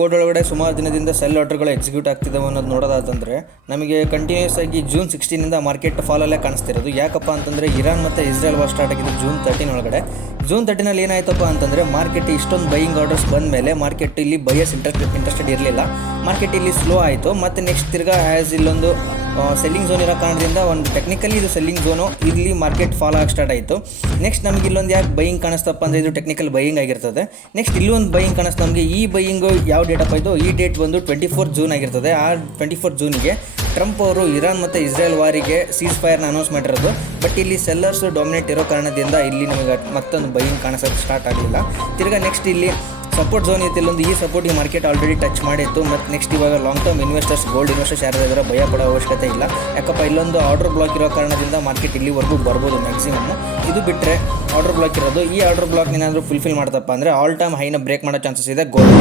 Gold ಒಳಗಡೆ ಸುಮಾರು ದಿನದಿಂದ ಸೆಲ್ ಆರ್ಡರ್ಗಳು ಎಕ್ಸಿಕ್ಯೂಟ್ ಆಗ್ತಿದ್ದಾವೆ ಅನ್ನೋದು ನೋಡೋದಾತಂದರೆ ನಮಗೆ ಕಂಟಿನ್ಯೂಸ್ ಆಗಿ ಜೂನ್ 16 ಮಾರ್ಕೆಟ್ ಫಾಲಲ್ಲೇ ಕಾಣಿಸ್ತಿರೋದು. ಯಾಕಪ್ಪ ಅಂತಂದರೆ ಇರಾನ್ ಮತ್ತು ಇಸ್ರೇಲ್ ವಾರ್ ಸ್ಟಾರ್ಟ್ ಆಗಿದ್ದು ಜೂನ್ 13 ಒಳಗಡೆ. ಜೂನ್ 13 ಏನಾಯ್ತಪ್ಪ ಅಂತಂದರೆ ಮಾರ್ಕೆಟ್ ಇಷ್ಟೊಂದು ಬೈಯಿಂಗ್ ಆರ್ಡರ್ಸ್ ಬಂದ ಮೇಲೆ ಮಾರ್ಕೆಟ್ ಇಲ್ಲಿ ಬೈಯರ್ಸ್ ಇಂಟ್ರೆಸ್ಟೆಡ್ ಇರಲಿಲ್ಲ. ಮಾರ್ಕೆಟ್ ಇಲ್ಲಿ ಸ್ಲೋ ಆಯಿತು. ಮತ್ತು ನೆಕ್ಸ್ಟ್ ತಿರ್ಗಾ ಆ್ಯಸ್ ಇಲ್ಲೊಂದು ಸೆಲ್ಲಿಂಗ್ ಝೋನ್ ಇರೋ ಕಾರಣದಿಂದ ಒಂದು ಟೆಕ್ನಿಕಲಿ ಇದು ಸೆಲ್ಲಿಂಗ್ ಝೋನು, ಇಲ್ಲಿ ಮಾರ್ಕೆಟ್ ಫಾಲ್ ಆಗಿ ಸ್ಟಾರ್ಟ್ ಆಯಿತು. ನೆಕ್ಸ್ಟ್ ನಮಗೆ ಇಲ್ಲೊಂದು ಯಾಕೆ ಬೈಯಿಂಗ್ ಕಾಣಿಸ್ತಪ್ಪ ಅಂದರೆ ಇದು ಟೆಕ್ನಿಕಲ್ ಬೈಯಿಂಗ್ ಆಗಿರ್ತದೆ. ನೆಕ್ಸ್ಟ್ ಇಲ್ಲೊಂದು ಬೈಯಿಂಗ್ ಕಾಣಿಸ್ತು ನಮಗೆ. ಈ ಬೈಯಿಂಗು ಯಾವ ಡೇಟಪ್ಪ ಇದು? ಈ ಡೇಟ್ ಬಂದು 24 ಜೂನ್ ಆಗಿರ್ತದೆ. ಆ 24 ಜೂನಿಗೆ ಟ್ರಂಪ್ ಅವರು ಇರಾನ್ ಮತ್ತು ಇಸ್ರೇಲ್ ವಾರಿಗೆ ಸೀಸ್ ಫೈರ್ನ ಅನೌನ್ಸ್ ಮಾಡಿರೋದು. ಬಟ್ ಇಲ್ಲಿ ಸೆಲ್ಲರ್ಸು ಡಾಮಿನೇಟ್ ಇರೋ ಕಾರಣದಿಂದ ಇಲ್ಲಿ ನಮಗೆ ಮತ್ತೊಂದು ಬೈಯಿಂಗ್ ಕಾಣಿಸೋಕ್ಕೆ ಸ್ಟಾರ್ಟ್ ಆಗಲಿಲ್ಲ. ತಿರ್ಗಾ ನೆಕ್ಸ್ಟ್ ಇಲ್ಲಿ ಸಪೋರ್ಟ್ ಝೋನ್ ಇತ್ತು ಇಲ್ಲೊಂದು. ಈ ಸಪೋರ್ಟಿಗೆ ಮಾರ್ಕೆಟ್ ಆಲ್ರೆಡಿ ಟಚ್ ಮಾಡಿತ್ತು. ಮತ್ತು ನೆಕ್ಸ್ಟ್ ಇವಾಗ long term investors, gold investors ಯಾರಾದರೂ ಭಯ ಪಡೋ ಅವಶ್ಯಕತೆ ಇಲ್ಲ. ಯಾಕಪ್ಪ ಇಲ್ಲೊಂದು ಆರ್ಡರ್ ಬ್ಲಾಕ್ ಇರೋ ಕಾರಣದಿಂದ ಮಾರ್ಕೆಟ್ ಇಲ್ಲಿವರೆಗೂ ಬರ್ಬೋದು ಮ್ಯಾಕ್ಸಿಮಮ್. ಇದು ಬಿಟ್ಟರೆ ಆರ್ಡರ್ ಬ್ಲಾಕ್ ಇರೋದು. ಈ ಆರ್ಡರ್ ಬ್ಲಾಕ್ ಏನಾದರೂ ಫುಲ್ಫಿಲ್ ಮಾಡ್ತಪ್ಪ ಅಂದರೆ ಆಲ್ ಟೈಮ್ ಹೈನ ಬ್ರೇಕ್ ಮಾಡೋ ಚಾನ್ಸಸ್ ಇದೆ ಗೋಲ್ಡ್.